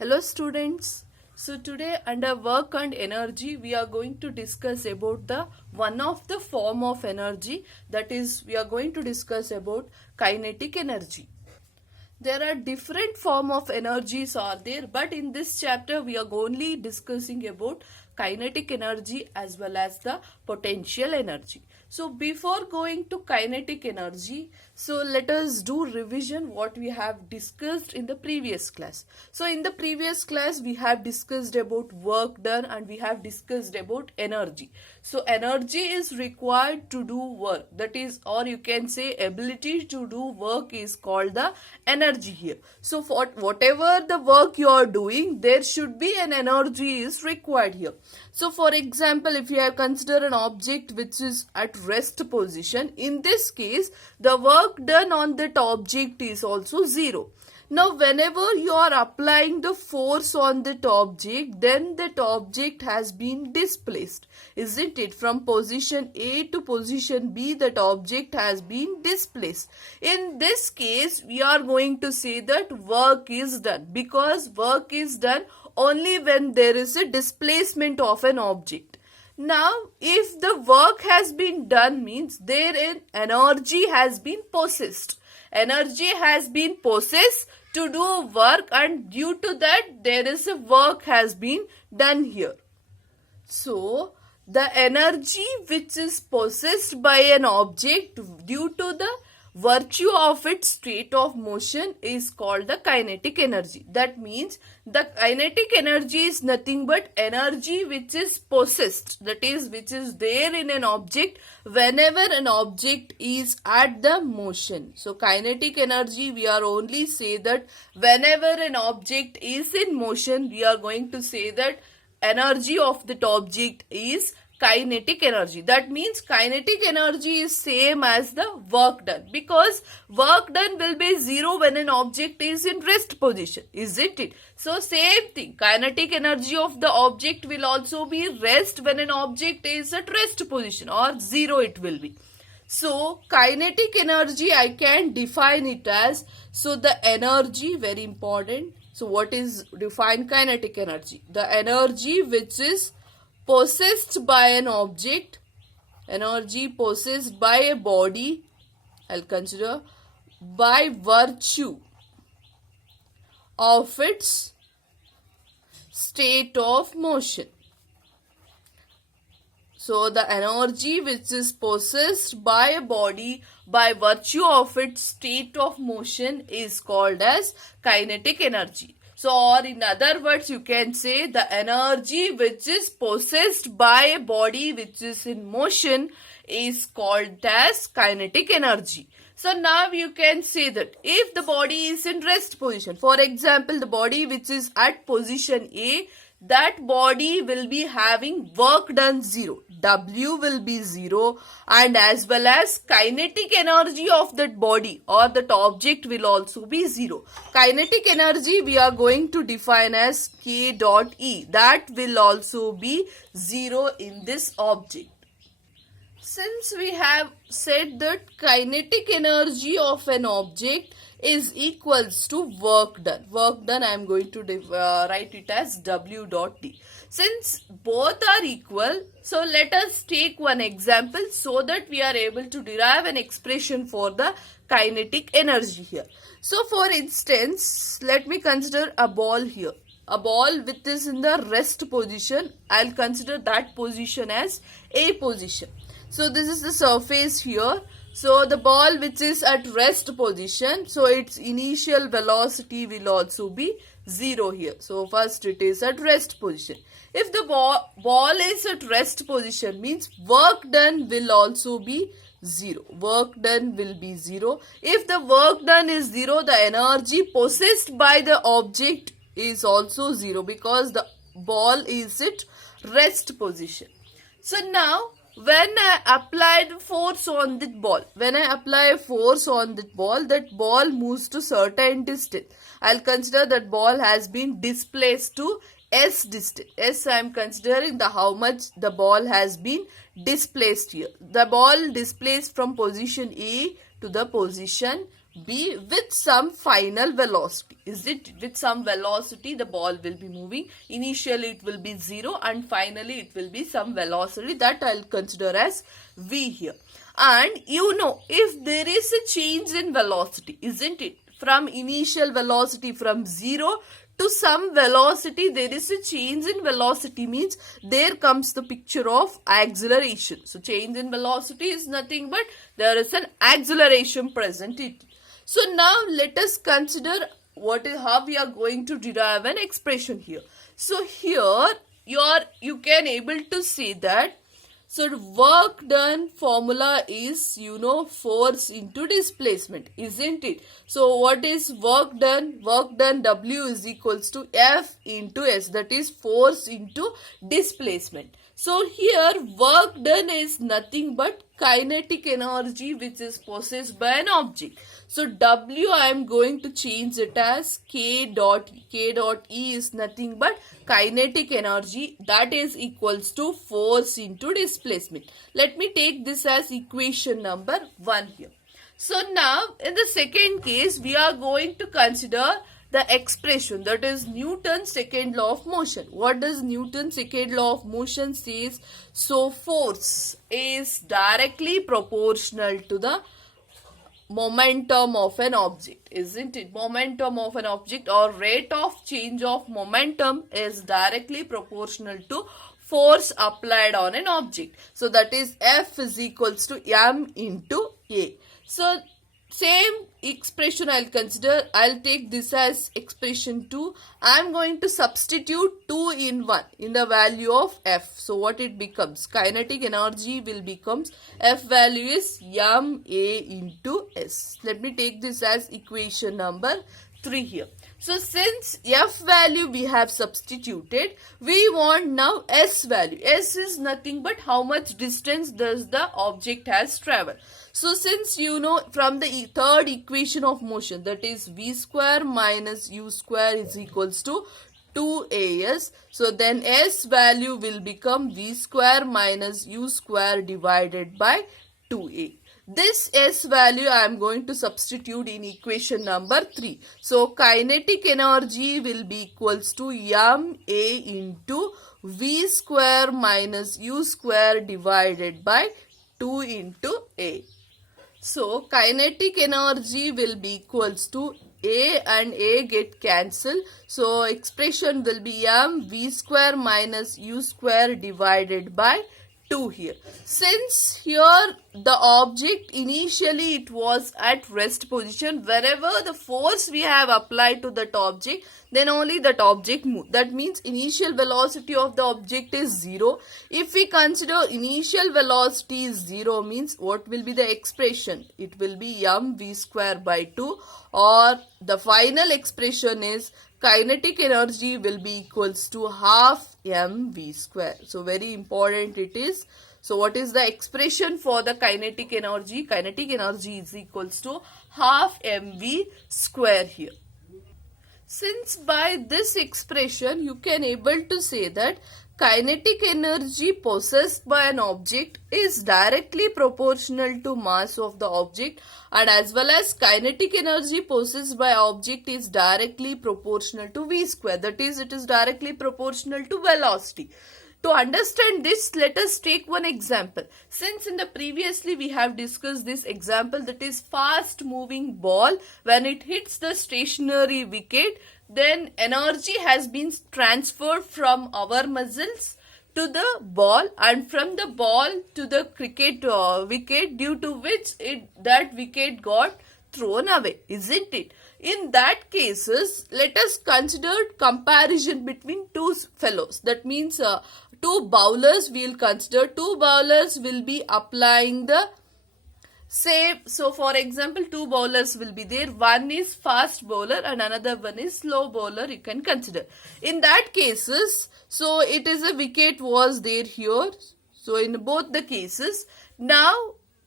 Hello students. So today under work and energy we are going to discuss about the one of the form of energy, that is we are going to discuss about kinetic energy. There are different form of energies are there, but in this chapter we are only discussing about kinetic energy as well as the potential energy. So before going to kinetic energy, so let us do revision what we have discussed in the previous class. So in the previous class we have discussed about work done and we have discussed about energy. So energy is required to do work, that is, or you can say ability to do work is called the energy here. So for whatever the work you are doing, there should be an energy is required here. So for example, if you have considered an object which is at rest position, in this case the work done on that object is also zero. Now whenever you are applying the force on that object, then that object has been displaced, isn't it? From position A to position B, that object has been displaced. In this case we are going to say that work is done, because work is done only when there is a displacement of an object. Now if the work has been done means therein energy has been possessed. Energy has been possessed to do work, and due to that there is a work has been done here. So the energy which is possessed by an object due to the virtue of its state of motion is called the kinetic energy. That means the kinetic energy is nothing but energy which is possessed, that is which is there in an object whenever an object is at the motion. So kinetic energy, we are only say that whenever an object is in motion, we are going to say that energy of that object is kinetic energy. That means kinetic energy is same as the work done, because work done will be zero when an object is in rest position, isn't it? So same thing, kinetic energy of the object will also be rest when an object is at rest position, or zero it will be. So kinetic energy I can define it as, so the energy, very important. So what is define kinetic energy? The energy which is possessed by an object, energy possessed by a body, I'll consider, by virtue of its state of motion. So the energy which is possessed by a body by virtue of its state of motion is called as kinetic energy. So, or in other words, you can say the energy which is possessed by a body which is in motion is called as kinetic energy. So now you can say that if the body is in rest position, for example, the body which is at position A, that body will be having work done zero. W will be zero, and as well as kinetic energy of that body or that object will also be zero. Kinetic energy we are going to define as K dot E. That will also be zero in this object. Since we have said that kinetic energy of an object is equals to work done. Work done, I am going to write it as W dot D. Since both are equal, so let us take one example so that we are able to derive an expression for the kinetic energy here. So for instance, let me consider a ball here. A ball which is in the rest position, I'll consider that position as A position. So this is the surface here. So the ball which is at rest position, so its initial velocity will also be zero here. So first it is at rest position. If the ball is at rest position means work done will also be zero. Work done will be zero. If the work done is zero, the energy possessed by the object is also zero, because the ball is at rest position. So now when I apply the force on that ball, when I apply a force on that ball moves to certain distance. I'll consider that ball has been displaced to S distance. S I am considering the how much the ball has been displaced here. The ball displaced from position A to the position be with some final velocity. Is it with some velocity the ball will be moving? Initially it will be 0 and finally it will be some velocity that I'll consider as v here. And you know, if there is a change in velocity, isn't it? From initial velocity from 0 to some velocity, there is a change in velocity, means there comes the picture of acceleration. So change in velocity is nothing but there is an acceleration present in it. So now let us consider how we are going to derive an expression here. So here you can able to see that, so the work done formula is, you know, force into displacement, isn't it? So what is work done? Work done, W is equals to F into S, that is force into displacement. So here work done is nothing but kinetic energy which is possessed by an object. So W I am going to change it as K dot E is nothing but kinetic energy, that is equals to force into displacement. Let me take this as equation number 1 here. So now in the second case we are going to consider the expression, that is Newton's second law of motion. What does Newton's second law of motion says? So force is directly proportional to the momentum of an object, isn't it? Momentum of an object or rate of change of momentum is directly proportional to force applied on an object. So that is F is equals to M into A. So same expression I'll consider. I'll take this as expression 2. I'm going to substitute 2 in 1 in the value of F. So what it becomes? Kinetic energy will becomes F value is M A into S. Let me take this as equation number 3 here. So since F value we have substituted, we want now S value. S is nothing but how much distance does the object has traveled. So since you know from the third equation of motion, that is V square minus U square is equals to 2AS. So then S value will become V square minus U square divided by 2A. This S value I am going to substitute in equation number 3. So kinetic energy will be equals to Ma into V square minus U square divided by 2 into A. So kinetic energy will be equals to A and A get cancelled. So expression will be V square minus U square divided by 2 here. Since here the object initially it was at rest position, wherever the force we have applied to that object, then only that object moved. That means initial velocity of the object is 0. If we consider initial velocity is 0, means what will be the expression? It will be mv square by 2, or the final expression is kinetic energy will be equals to half mv square. So very important it is. So what is the expression for the kinetic energy? Kinetic energy is equals to half mv square here. Since by this expression you can able to say that kinetic energy possessed by an object is directly proportional to mass of the object, and as well as kinetic energy possessed by object is directly proportional to v square, that is it is directly proportional to velocity. To understand this, let us take one example. Since in the previously we have discussed this example, that is fast moving ball, when it hits the stationary wicket, then energy has been transferred from our muscles to the ball and from the ball to the cricket wicket, due to which that wicket got thrown away, isn't it? In that cases, let us consider comparison between two fellows. That means two bowlers we will consider. Two bowlers will be applying the same. So for example, two bowlers will be there. One is fast bowler and another one is slow bowler, you can consider. In that cases, so it is a wicket was there here. So in both the cases, now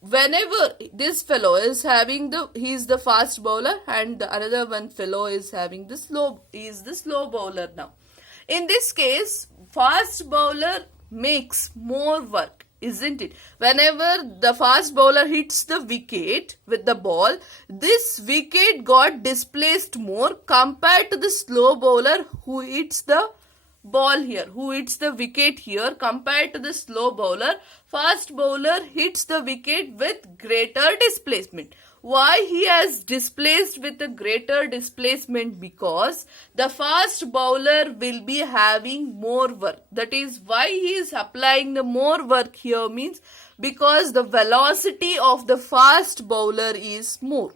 whenever this fellow is having he is the fast bowler and the another one fellow is having the slow bowler now. In this case, fast bowler makes more work isn't it? Whenever the fast bowler hits the wicket with the ball, this wicket got displaced more compared to the slow bowler who hits the ball here, who hits the wicket here. Compared to the slow bowler, fast bowler hits the wicket with greater displacement. Why he has displaced with a greater displacement? Because the fast bowler will be having more work. That is why he is applying the more work here, means because the velocity of the fast bowler is more.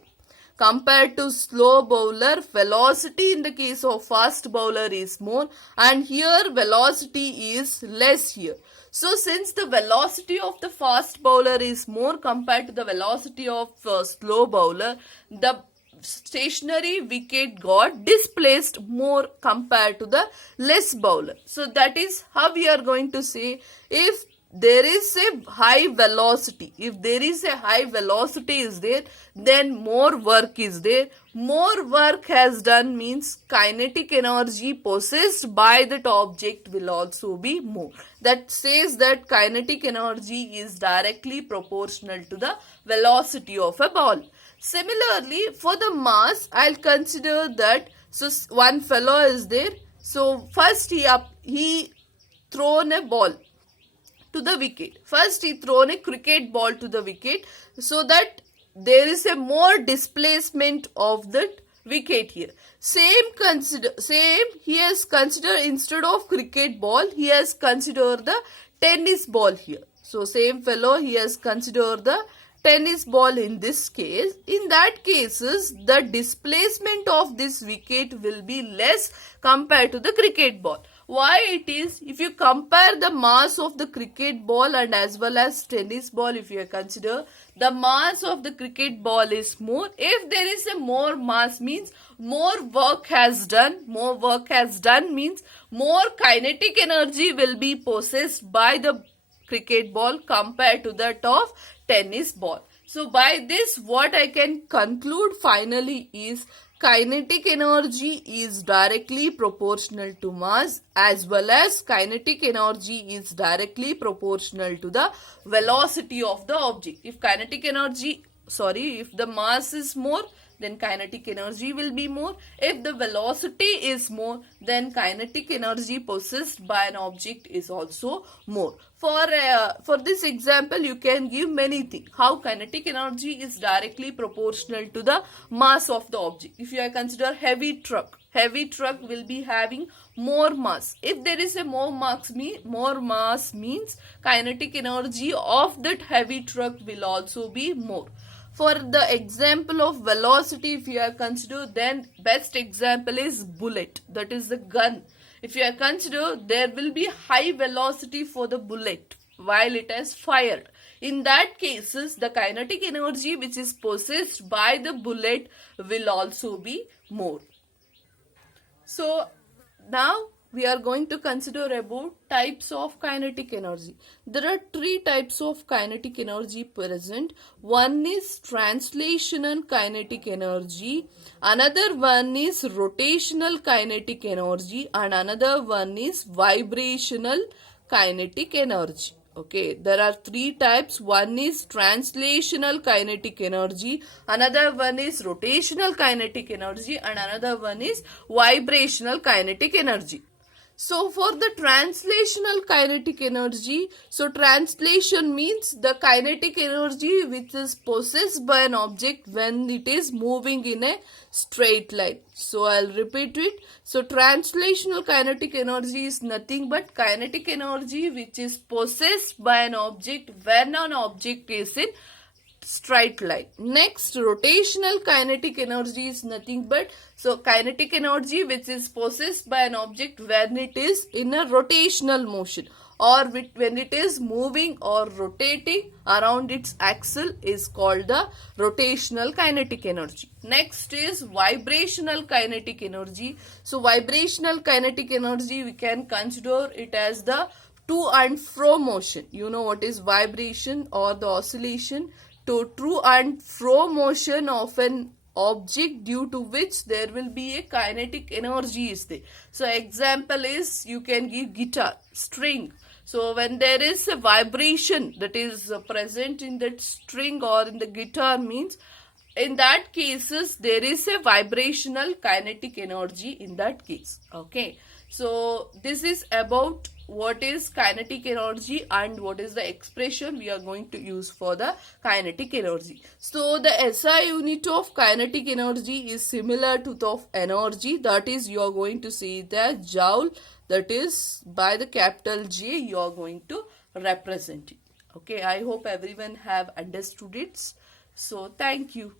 Compared to slow bowler, velocity in the case of fast bowler is more, and here velocity is less here. So since the velocity of the fast bowler is more compared to the velocity of slow bowler, the stationary wicket got displaced more compared to the less bowler. So that is how we are going to say, if there is a high velocity, if there is a high velocity is there, then more work is there. More work has done means kinetic energy possessed by that object will also be more. That says that kinetic energy is directly proportional to the velocity of a ball. Similarly, for the mass, I'll consider that, so one fellow is there. So first he thrown a ball to the wicket. First he thrown a cricket ball to the wicket, so that there is a more displacement of that wicket here. Same he has considered, instead of cricket ball he has considered the tennis ball here. So same fellow, he has considered the tennis ball in this case. In that cases, the displacement of this wicket will be less compared to the cricket ball. Why it is? If you compare the mass of the cricket ball and as well as tennis ball, if you consider, the mass of the cricket ball is more. If there is a more mass, means more work has done. More work has done means more kinetic energy will be possessed by the cricket ball compared to that of tennis ball. So by this, what I can conclude finally is kinetic energy is directly proportional to mass, as well as kinetic energy is directly proportional to the velocity of the object. If the mass is more, then kinetic energy will be more. If the velocity is more, then kinetic energy possessed by an object is also more. For this example, you can give many things. How kinetic energy is directly proportional to the mass of the object. If you consider heavy truck will be having more mass. If there is a more mass means kinetic energy of that heavy truck will also be more. For the example of velocity, if you are consider, then best example is bullet, that is the gun. If you are consider, there will be high velocity for the bullet while it is fired. In that cases, the kinetic energy which is possessed by the bullet will also be more. So now we are going to consider about types of kinetic energy. There are three types of kinetic energy present. One is translational kinetic energy, another one is rotational kinetic energy, and another one is vibrational kinetic energy. Okay, there are three types. One is translational kinetic energy, another one is rotational kinetic energy, and another one is vibrational kinetic energy. So for the translational kinetic energy, so translation means the kinetic energy which is possessed by an object when it is moving in a straight line. So I'll repeat it. So translational kinetic energy is nothing but kinetic energy which is possessed by an object when an object is in straight line. Next, rotational kinetic energy is nothing but kinetic energy which is possessed by an object when it is in a rotational motion, or when it is moving or rotating around its axle is called the rotational kinetic energy. Next is vibrational kinetic energy. So vibrational kinetic energy, we can consider it as the to and fro motion. You know what is vibration or the oscillation? To and fro motion of an object due to which there will be a kinetic energy is there. So example is, you can give guitar, string. So when there is a vibration that is present in that string or in the guitar, means in that cases there is a vibrational kinetic energy in that case. Okay, so this is about what is kinetic energy and what is the expression we are going to use for the kinetic energy. So the SI unit of kinetic energy is similar to that of energy, that is you are going to see the joule, that is by the capital J you are going to represent it. Okay, I hope everyone have understood it. So thank you.